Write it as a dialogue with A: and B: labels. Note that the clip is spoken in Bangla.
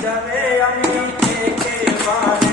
A: Já de areia minha, que vale.